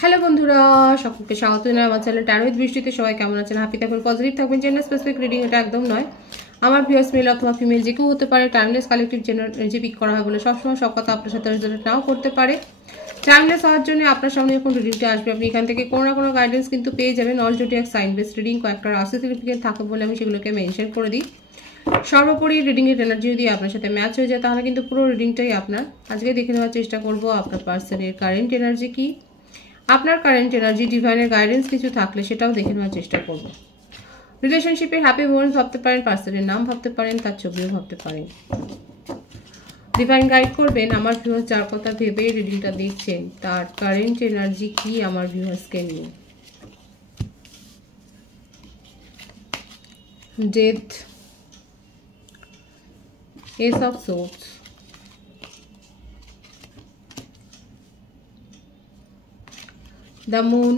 Hello বন্ধুরা, সকলকে স্বাগত জানাই আমার চ্যানেল ট্যারো উইথ বৃষ্টিতে। সবাই কেমন আছেন? হ্যাপি থাকবেন, পজিটিভ থাকবেন। জেন্ডার স্পেসিফিক রিডিং এটা একদম নয়। আমার ভিউয়ার্স মেল অথবা ফিমেল যে কেউ হতে পারে। Timeless collective gender energy pick করা হয় বলে সবসময় সব কথা আপনার সাথে রেজোনেট নাও করতে পারে। টাইমলেস হওয়ার জন্য আপনার সামনে যখন রিডিংটা আসবে, আপনি এখান থেকে কোনো না কোনো গাইডেন্স কিন্তু পেয়ে যাবেন। All zodiac sign base reading কয়েকটা রাশি সিগনিফিকেন্ট থাকে বলে আমি সেগুলোকে মেনশন করে দিই। সর্বোপরি রিডিংয়ের এনার্জি যদি আপনার সাথে ম্যাচ হয়ে যায় তাহলে কিন্তু পুরো রিডিংটাই আপনার। আজকে দেখে নেওয়ার চেষ্টা করব আপনার পার্সনের কারেন্ট এনার্জি কি, আপনার কারেন্ট এনার্জি, ডিভাইনের গাইডেন্স কিছু থাকলে সেটাও দেখে নেওয়ার চেষ্টা করব। রিলেশনশিপে হ্যাপি মোমেন্টস ভাবতে পারেন, পার্সনের নাম ভাবতে পারেন, তার ছবিও ভাবতে পারেন। ডিভাইন গাইড করবেন আমার ভিউয়ার্স যার কথা ভেবে রিডিংটা দেখছেন তার কারেন্ট এনার্জি কি আমার ভিউয়ার্সকে নিয়ে। Death, S of swords, the moon,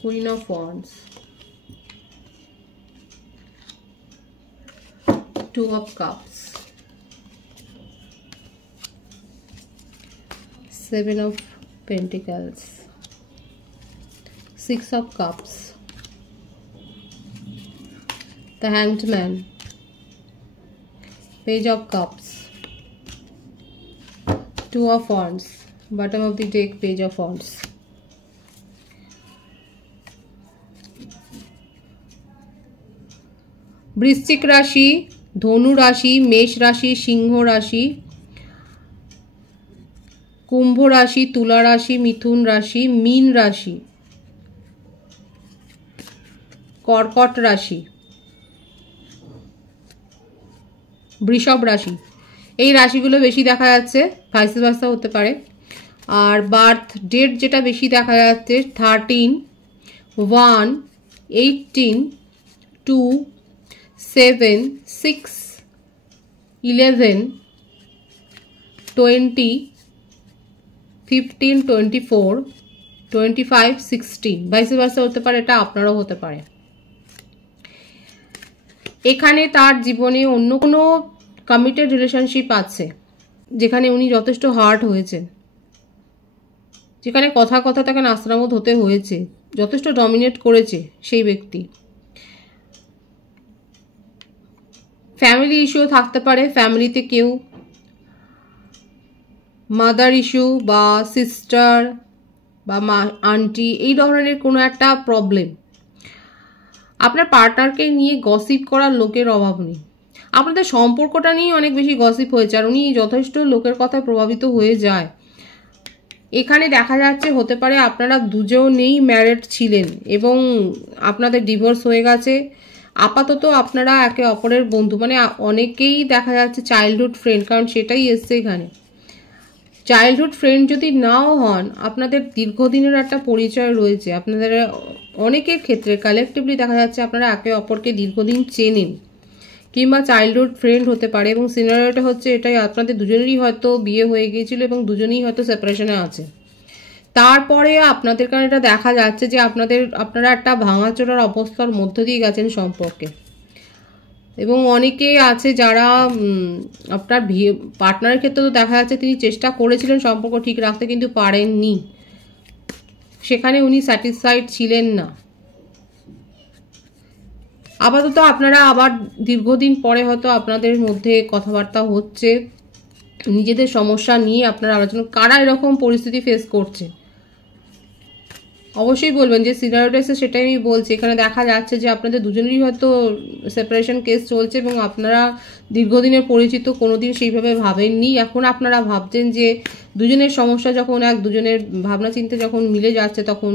queen of wands, two of cups, seven of pentacles, six of cups, the hanged man, page of cups, two of wands, bottom of the deck, page of wands. বৃশ্চিক রাশি, ধনু রাশি, মেষ রাশি, সিংহ রাশি, কুম্ভ রাশি, তুলা রাশি, মিথুন রাশি, মীন রাশি, কর্কট রাশি, বৃষভ রাশি। এই রাশিগুলো বেশি দেখা যাচ্ছে, ভাইস ভার্সা হতে পারে। আর বার্থ ডেট যেটা বেশি দেখা যাচ্ছে 13, 1, 18, 2, 7, 6, 11, 20, 15, 24, 25, 16 ভাইস ভার্সা হতে পারে। এটা আপনারও হতে পারে। এখানে তার জীবনে অন্য কোনো কমিটেড রিলেশনশিপ আছে যেখানে উনি যথেষ্ট হার্ট হয়েছেন, যেখানে কথা কথা তাকে নাস্তানাবুদ হতে হয়েছে, যথেষ্ট ডমিনেট করেছে সেই ব্যক্তি। ফ্যামিলি ইস্যুও থাকতে পারে, ফ্যামিলিতে কেউ মাদার ইস্যু বা সিস্টার বা আন্টি এই ধরনের কোনো একটা প্রবলেম। আপনার পার্টনারকে নিয়ে গসিপ করার লোকের অভাব নেই। আপনাদের সম্পর্কটা নিয়ে অনেক বেশি গসিপ হয়েছে আর উনি যথেষ্ট লোকের কথায় প্রভাবিত হয়ে যায়। এখানে দেখা যাচ্ছে হতে পারে আপনারা দুজনেই ম্যারিড ছিলেন এবং আপনাদের ডিভোর্স হয়ে গেছে। আপাতত আপনারা একে অপরের বন্ধু, মানে অনেকেই দেখা যাচ্ছে চাইল্ডহুড ফ্রেন্ড, কারণ সেটাই এসছে এখানে। চাইল্ডহুড ফ্রেন্ড যদি নাও হন, আপনাদের দীর্ঘদিনের একটা পরিচয় রয়েছে। আপনাদের অনেকের ক্ষেত্রে কালেকটিভলি দেখা যাচ্ছে আপনারা একে অপরকে দীর্ঘদিন চেনেন, কিংবা চাইল্ডহুড ফ্রেন্ড হতে পারে। এবং সিনারিওটা হচ্ছে এটাই, আপনাদের দুজনেরই হয়তো বিয়ে হয়ে গিয়েছিল এবং দুজনেই হয়তো সেপারেশনে আছে। তারপরে আপনাদের কারণে এটা দেখা যাচ্ছে যে আপনারা একটা ভাঙাচোরার অবস্থার মধ্য দিয়ে গেছেন সম্পর্কে। এবং অনেকে আছে যারা আপনার পার্টনারের ক্ষেত্রে তো দেখা যাচ্ছে তিনি চেষ্টা করেছিলেন সম্পর্ক ঠিক রাখতে কিন্তু পারেননি, সেখানে উনি স্যাটিসফাইড ছিলেন না। আপাতত আপনারা আবার দীর্ঘদিন পরে হয়তো আপনাদের মধ্যে কথাবার্তা হচ্ছে, নিজেদের সমস্যা নিয়ে আপনারা আলোচনা। কারা এরকম পরিস্থিতি ফেস করছে অবশ্যই বলবেন। যে সিনারিওটা এসে সেটাই আমি বলছি। এখানে দেখা যাচ্ছে যে আপনাদের দুজনেরই হয়তো সেপারেশন কেস চলছে এবং আপনারা দীর্ঘদিনের পরিচিত, কোনোদিন সেইভাবে ভাবেননি। এখন আপনারা ভাবছেন যে দুজনের সমস্যা যখন দুজনের ভাবনা চিন্তা যখন মিলে যাচ্ছে, তখন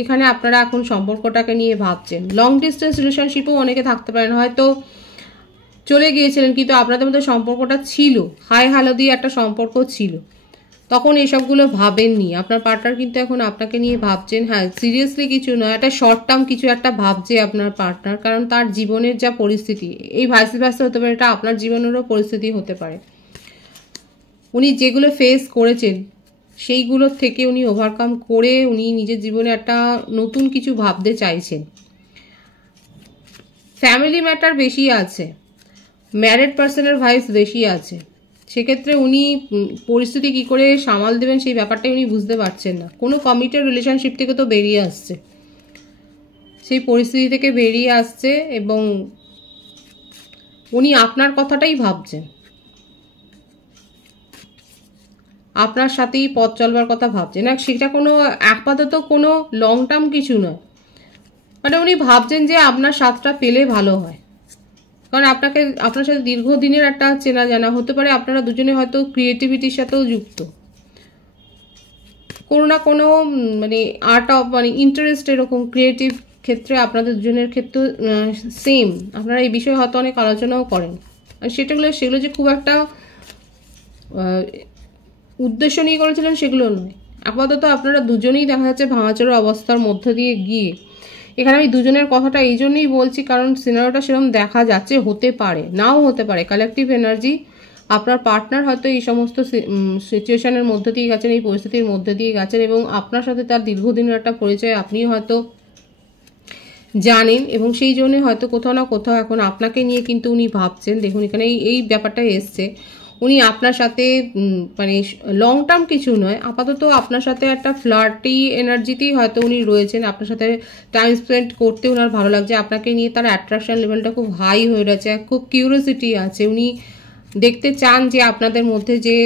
এখানে আপনারা এখন সম্পর্কটাকে নিয়ে ভাবছেন। লং ডিস্টেন্স রিলেশনশিপও অনেকে থাকতে পারেন, হয়তো চলে গিয়েছিলেন কিন্তু আপনাদের মধ্যে সম্পর্কটা ছিল, হাই হ্যালো দিয়ে একটা সম্পর্ক ছিল, তখন এসবগুলো ভাবেননি। আপনার পার্টনার কিন্তু এখন আপনাকে নিয়ে ভাবছেন। হ্যাঁ, সিরিয়াসলি কিছু নয়, একটা শর্ট টার্ম কিছু একটা ভাবছে আপনার পার্টনার, কারণ তার জীবনের যা পরিস্থিতি, এই ভাইস ভার্সা হতে পারে, এটা আপনার জীবনেরও পরিস্থিতি হতে পারে। উনি যেগুলো ফেস করেছেন সেইগুলোর থেকে উনি ওভারকাম করে উনি নিজের জীবনে একটা নতুন কিছু ভাবতে চাইছেন। ফ্যামিলি ম্যাটার বেশি আছে, ম্যারিড পার্সনের ভাইবস বেশি আছে। সেক্ষেত্রে উনি পরিস্থিতি কি করে সামাল দেবেন সেই ব্যাপারটাই উনি বুঝতে পারছেন না। কোনো কমিটেড রিলেশনশিপ থেকে তো বেরিয়ে আসছে, সেই পরিস্থিতি থেকে বেরিয়ে আসছে এবং উনি আপনার কথাটাই ভাবছেন, আপনার সাথেই পথ চলবার কথা ভাবছেন। না সেটা কোনো আপাতত কোনো লং টার্ম কিছু নয়, মানে উনি ভাবছেন যে আপনার সাথটা পেলে ভালো হয়। কারণ আপনার সাথে দীর্ঘদিনের একটা চেনা জানা হতে পারে, আপনারা দুজনে হয়তো ক্রিয়েটিভিটির সাথেও যুক্ত, কোনো না কোনো মানে আর্ট অফ মানে ইন্টারেস্ট এরকম ক্রিয়েটিভ ক্ষেত্রে আপনাদের দুজনের ক্ষেত্রে সেম। আপনারা এই বিষয়ে হয়তো অনেক আলোচনাও করেন, আর সেগুলো যে খুব একটা উদ্দেশ্য নিয়ে করেছিলেন সেগুলো নয়। আপাতত আপনারা দুজনেই দেখা যাচ্ছে ভাঙাচোরা অবস্থার মধ্য দিয়ে গিয়ে, এখানে আমি দুজনের কথাটা এই জন্যই বলছি কারণ সিনারিওটা সেরকম দেখা যাচ্ছে, হতে পারে নাও হতে পারে। কালেকটিভ এনার্জি, আপনার পার্টনার হয়তো এই সমস্ত সিচুয়েশনের মধ্যে দিয়ে গেছেন, এই পরিস্থিতির মধ্যে দিয়ে গেছেন এবং আপনার সাথে তার দীর্ঘদিনের একটা পরিচয় আপনিও হয়তো জানেন এবং সেই জন্য হয়তো কোথাও না কোথাও এখন আপনাকে নিয়ে কিন্তু উনি ভাবছেন। দেখুন এখানে এই ব্যাপারটা এসছে, উনি আপনার সাথে মানে লং টার্ম কিছু নয়, আপাতত আপনার সাথে একটা ফ্লার্টি এনার্জিতেই হয়তো উনি রয়েছেন। আপনার সাথে টাইম স্পেন্ড করতে ওনার ভালো লাগছে, আপনাকে নিয়ে তার অ্যাট্রাকশন লেভেলটা খুব হাই হয়ে রয়েছে, খুব কিউরিওসিটি আছে। উনি দেখতে চান যে আপনাদের মধ্যে যে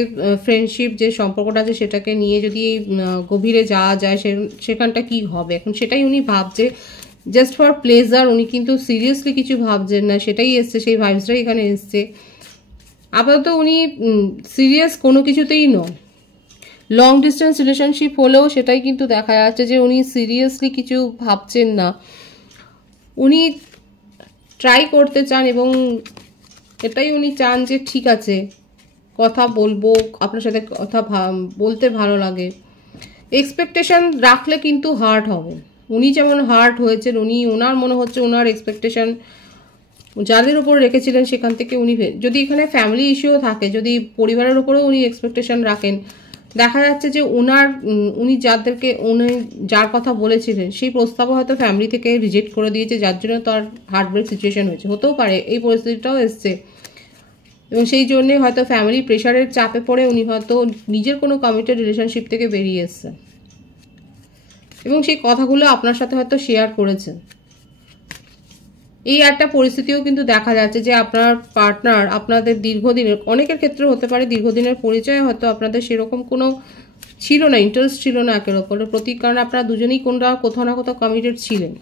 ফ্রেন্ডশিপ যে সম্পর্কটা আছে সেটাকে নিয়ে যদি গভীরে যাওয়া যায় সেখানটা কি হবে, এখন সেটাই উনি ভাবছে। জাস্ট ফর প্লেজার, উনি কিন্তু সিরিয়াসলি কিছু ভাবছেন না, সেটাই এসছে, সেই ভাইবসটাই এখানে এসছে। আপাতত উনি সিরিয়াস কোনো কিছুতেই নন। লং ডিস্টেন্স রিলেশনশিপ হলেও সেটাই কিন্তু দেখা যাচ্ছে যে উনি সিরিয়াসলি কিছু ভাবছেন না, উনি ট্রাই করতে চান এবং এটাই উনি চান যে ঠিক আছে কথা বলবো, আপনার সাথে কথা বলতে ভালো লাগে। এক্সপেকটেশন রাখলে কিন্তু হার্ট হবে, উনি যেমন হার্ট হয়েছেন, ওনার মনে হচ্ছে ওনার এক্সপেকটেশন যাদের উপর রেখেছিলেন সেখান থেকে উনি, যদি এখানে ফ্যামিলি ইস্যুও থাকে, যদি পরিবারের উপরেও উনি এক্সপেকটেশন রাখেন, দেখা যাচ্ছে যে উনি যার কথা বলেছিলেন সেই প্রস্তাবও হয়তো ফ্যামিলি থেকে রিজেক্ট করে দিয়েছে, যার জন্য তার হার্টব্রেক সিচুয়েশন হয়েছে, হতেও পারে এই পরিস্থিতিটাও এসছে। এবং সেই জন্যে হয়তো ফ্যামিলি প্রেশারের চাপে পড়ে উনি হয়তো নিজের কোনো কমিটেড রিলেশনশিপ থেকে বেরিয়ে এসছেন এবং সেই কথাগুলো আপনার সাথে হয়তো শেয়ার করেছেন। এই একটা পরিস্থিতিও কিন্তু দেখা যাচ্ছে যে আপনার পার্টনার আপনাদের দীর্ঘদিনের, অনেকের ক্ষেত্রে হতে পারে দীর্ঘদিনের পরিচয় হয়তো আপনাদের সেরকম কোনো ছিল না, ইন্টারেস্ট ছিল না একের ওপরের প্রতি, কারণ আপনারা দুজনেই কোথাও না কোথাও কমিটেড ছিলেন।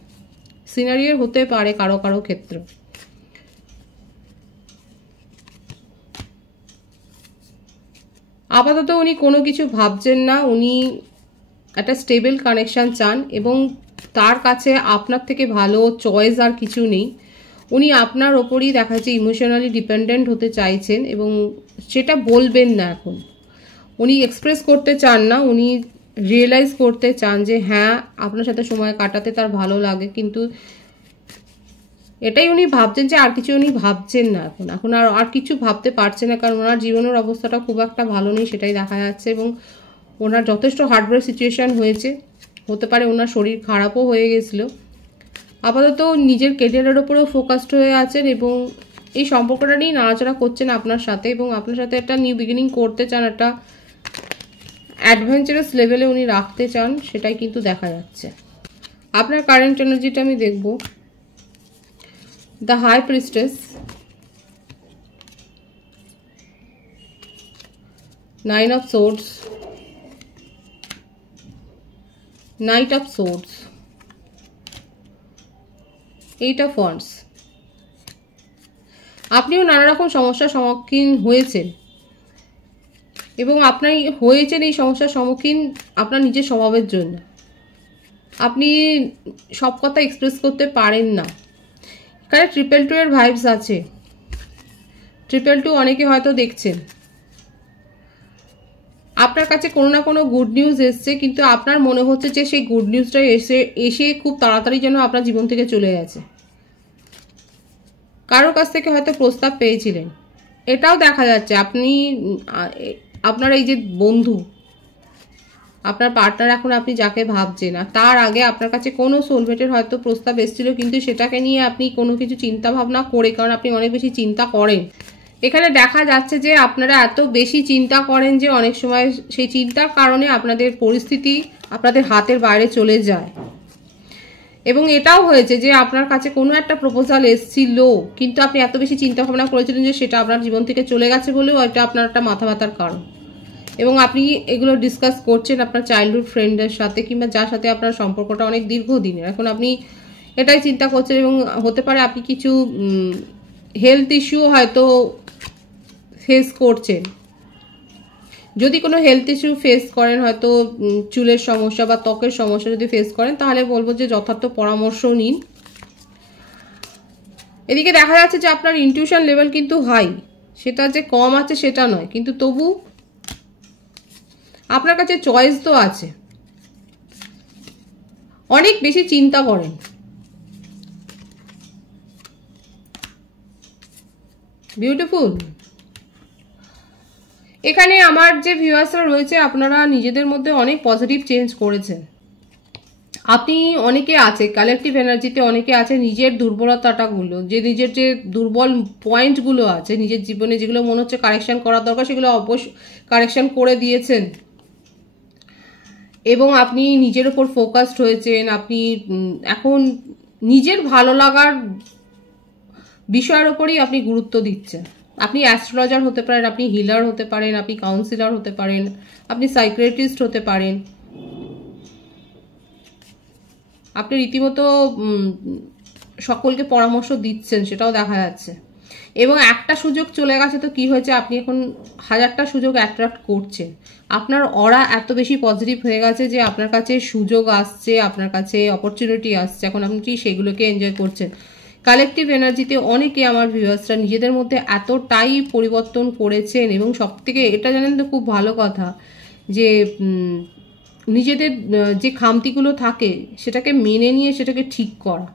সিনারিও হতে পারে কারো কারো ক্ষেত্রে। আপাতত উনি কোনো কিছু ভাবছেন না, উনি একটা স্টেবল কানেকশান চান এবং তার কাছে আপনার থেকে ভালো চয়েস আর কিছু নেই। উনি আপনার ওপরই দেখা যাচ্ছে ইমোশনালি ডিপেন্ডেন্ট হতে চাইছেন এবং সেটা বলবেন না, এখন উনি এক্সপ্রেস করতে চান না, উনি রিয়েলাইজ করতে চান যে হ্যাঁ আপনার সাথে সময় কাটাতে তার ভালো লাগে, কিন্তু এটাই উনি ভাবছেন যে আর কিছু উনি ভাবছেন না, এখন আর কিছু ভাবতে পারছে না, কারণ ওনার জীবনের অবস্থাটা খুব একটা ভালো নেই সেটাই দেখা যাচ্ছে এবং ওনার যথেষ্ট হার্টব্রেক সিচুয়েশান হয়েছে, হতে পারে ওনার শরীর খারাপও হয়ে গেছিলো। আপাতত নিজের কেরিয়ারের ওপরেও ফোকাসড হয়ে আছেন এবং এই সম্পর্কটা নিয়ে নাড়াচাড়া করছেন আপনার সাথে এবং আপনার সাথে একটা নিউ বিগিনিং করতে চান, একটা অ্যাডভেঞ্চারাস লেভেলে উনি রাখতে চান, সেটাই কিন্তু দেখা যাচ্ছে। আপনার কারেন্ট এনার্জিটা আমি দেখব। The high priestess, nine of swords, knight of swords, eight of wands. আপনিও নানা রকম সমস্যার সম্মুখীন হয়েছেন এবং আপনার হয়েছেন এই সমস্যার সম্মুখীন আপনার নিজের স্বভাবের জন্য। আপনি সব কথা এক্সপ্রেস করতে পারেন না। এখানে 222 এর ভাইবস আছে। 222 অনেকে হয়তো দেখছেন, আপনার কাছে কোনো না কোনো গুড নিউজ এসছে, কিন্তু আপনার মনে হচ্ছে যে সেই গুড নিউজটা এসে খুব তাড়াতাড়ি যেন আপনার জীবন থেকে চলে গেছে। কারোর কাছ থেকে হয়তো প্রস্তাব পেয়েছিলেন, এটাও দেখা যাচ্ছে। আপনার এই যে বন্ধু, আপনার পার্টনার, এখন আপনি যাকে ভাবছেন, আর তার আগে আপনার কাছে কোনো সোলমেটের হয়তো প্রস্তাব এসেছিল, কিন্তু সেটাকে নিয়ে আপনি কোনো কিছু চিন্তা ভাবনা করে, কারণ আপনি অনেক বেশি চিন্তা করেন এখানে দেখা যাচ্ছে যে আপনারা এত বেশি চিন্তা করেন যে অনেক সময় সেই চিন্তার কারণে আপনাদের পরিস্থিতি আপনাদের হাতের বাইরে চলে যায়। এবং এটাও হয়েছে যে আপনার কাছে কোনো একটা প্রপোজাল এসেছিল, কিন্তু আপনি এত বেশি চিন্তা ভাবনা করেছিলেন যে সেটা আপনার জীবন থেকে চলে গেছে বলেও এটা আপনার একটা মাথা ব্যথার কারণ। এবং আপনি এগুলো ডিসকাস করছেন আপনার চাইল্ডহুড ফ্রেন্ডের সাথে কিংবা যার সাথে আপনার সম্পর্কটা অনেক দীর্ঘদিনের। এখন আপনি এটাই চিন্তা করছেন এবং হতে পারে আপনি কিছু হেলথ ইস্যু হয়তো ফেস করছেন। যদি কোনো হেলথ ইস্যু ফেস করেন, হয়তো চুলের সমস্যা বা ত্বকের সমস্যা যদি ফেস করেন, তাহলে বলবো যে যথার্থ পরামর্শ নিন। এদিকে দেখা যাচ্ছে যে আপনার ইনটিউশন লেভেল কিন্তু হাই, সেটা যে কম আছে সেটা নয়, কিন্তু তবু আপনার কাছে চয়েস তো আছে। অনেক বেশি চিন্তা করেন। বিউটিফুল। এখানে আমার যে ভিউয়ার্সরা রয়েছে আপনারা নিজেদের মধ্যে অনেক পজিটিভ চেঞ্জ করেছেন। আপনি অনেকে আছে কালেকটিভ এনার্জিতে, অনেকে আছে নিজের দুর্বলতাটাগুলো, যে নিজের যে দুর্বল পয়েন্টগুলো আছে নিজের জীবনে, যেগুলো মনে হচ্ছে কারেকশন করা দরকার, সেগুলো অবশ্যই কারেকশন করে দিয়েছেন। এবং আপনি নিজের উপর ফোকাসড হয়েছেন। আপনি এখন নিজের ভালো লাগার বিষয়ের উপরই আপনি গুরুত্ব দিচ্ছেন। আপনি অ্যাস্ট্রোলজার হতে পারেন, আপনি হিলার হতে পারেন, আপনি কাউন্সিলর হতে পারেন, আপনি সাইকিয়াট্রিস্ট হতে পারেন। আপনি রীতিমতো সকলকে পরামর্শ দিচ্ছেন, সেটাও দেখা যাচ্ছে। এবং একটা সুযোগ চলে গেছে তো কি হয়েছে, আপনি এখন হাজারটা সুযোগ অ্যাট্রাক্ট করছেন। আপনার অরা এত বেশি পজিটিভ হয়ে গেছে যে আপনার কাছে সুযোগ আসছে, আপনার কাছে অপরচুনিটি আসছে, এখন আপনি সেগুলোকে এনজয় করছেন। কালেকটিভ এনার্জিতে অনেকে আমার ভিউয়ার্সরা নিজেদের মধ্যে এতটাই পরিবর্তন করেছেন। এবং সবথেকে এটা জানেন তো খুব ভালো কথা, যে নিজেদের যে খামতিগুলো থাকে সেটাকে মেনে নিয়ে সেটাকে ঠিক করা।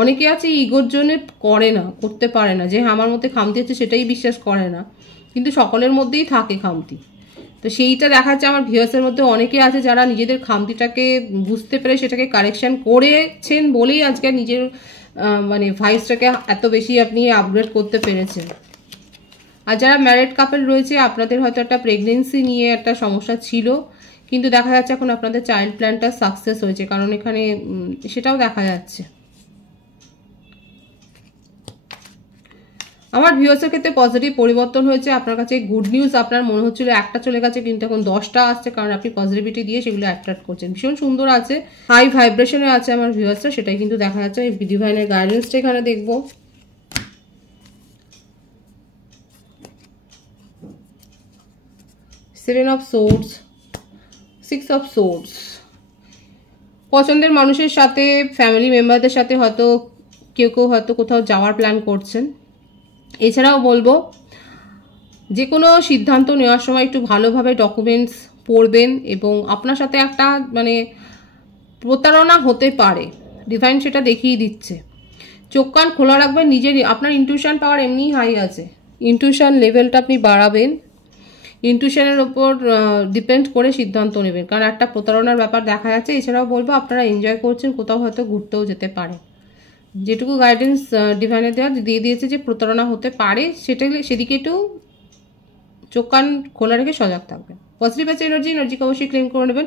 অনেকে আছে ইগোর জন্য করে না, করতে পারে না, যে আমার মধ্যে খামতি আছে সেটাই বিশ্বাস করে না, কিন্তু সকলের মধ্যেই থাকে খামতি। তো সেইটা দেখা যাচ্ছে আমার ভিউয়ার্সের মধ্যে অনেকে আছে যারা নিজেদের খামতিটাকে বুঝতে পেরে সেটাকে কারেকশন করেছেন বলেই আজকে নিজের মানে ভাইবসটাকে এত বেশি আপনি আপগ্রেড করতে পেরেছেন। আর যারা ম্যারিড কাপল রয়েছে, আপনাদের হয়তো একটা প্রেগনেন্সি নিয়ে একটা সমস্যা ছিল, কিন্তু দেখা যাচ্ছে এখন আপনাদের চাইল্ড প্ল্যানটা সাকসেস হয়েছে, কারণ এখানে সেটাও দেখা যাচ্ছে। আমার ভিউয়ার্সের ক্ষেত্রে পজিটিভ পরিবর্তন হয়েছে। আপনার কাছে গুড নিউজ আপনার মনে হচ্ছিল একটা চলে গেছে, কিন্তু এখন 10টা আসছে, কারণ আপনি পজিটিভিটি দিয়ে সেগুলো অ্যাট্রাক্ট করছেন। ভীষণ সুন্দর আছে, হাই ভাইব্রেশনে আছে আমার ভিউয়ার্সরা, সেটাই কিন্তু দেখা যাচ্ছে। আমি ডিভাইনের গাইডেন্সটা এখানে দেখবো। Seven of swords, 6 of swords. পছন্দের মানুষের সাথে, ফ্যামিলি মেম্বারদের সাথে হয়তো কেউ কেউ হয়তো কোথাও যাওয়ার প্ল্যান করছেন। এছাড়াও বলবো যে কোনো সিদ্ধান্ত নেওয়ার সময় একটু ভালোভাবে ডকুমেন্টস পড়বেন, এবং আপনার সাথে একটা মানে প্রতারণা হতে পারে, ডিভাইন সেটা দেখিয়ে দিচ্ছে। চোখ কান খোলা রাখবেন। নিজের আপনার ইনটিউশন পাওয়ার এমনিই হাই আছে, ইনটিউশন লেভেলটা আপনি বাড়াবেন। ইনটিউশনের ওপর ডিপেন্ড করে সিদ্ধান্ত নেবেন, কারণ একটা প্রতারণার ব্যাপার দেখা যাচ্ছে। এছাড়াও বলবো আপনারা এনজয় করছেন, কোথাও হয়তো ঘুরতেও যেতে পারে। যেটুকু গাইডেন্স ডিভাইনে দেওয়া দিয়ে দিয়েছে যে প্রতারণা হতে পারে, সেদিকে একটু চোখ কান খোলা রেখে সজাগ থাকবেন। পজিটিভ আছে এনার্জিকে অবশ্যই ক্লেম করে নেবেন।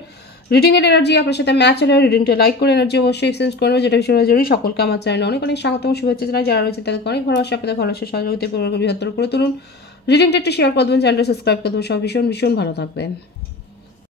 রিডিং এর এনার্জি আপনার সাথে ম্যাচ হলে রিডিংটা লাইক করে এনার্জি অবশ্যই এক্সচেঞ্জ করবেন, যেটা ভীষণ জরুরি। সকলকে আমার চ্যানেলে অনেক অনেক স্বাগতম, শুভেচ্ছা জানাই। যারা রয়েছে তাদেরকে অনেক ভালোবাসা, আপনাদের ভালোবাসা সহযোগিতা বৃহত্তর করে তুলুন। রিডিংটা একটু শেয়ার করে দেবেন, চ্যানেলটা সাবস্ক্রাইব করে দেবেন। সব ভীষণ ভীষণ ভালো থাকবেন।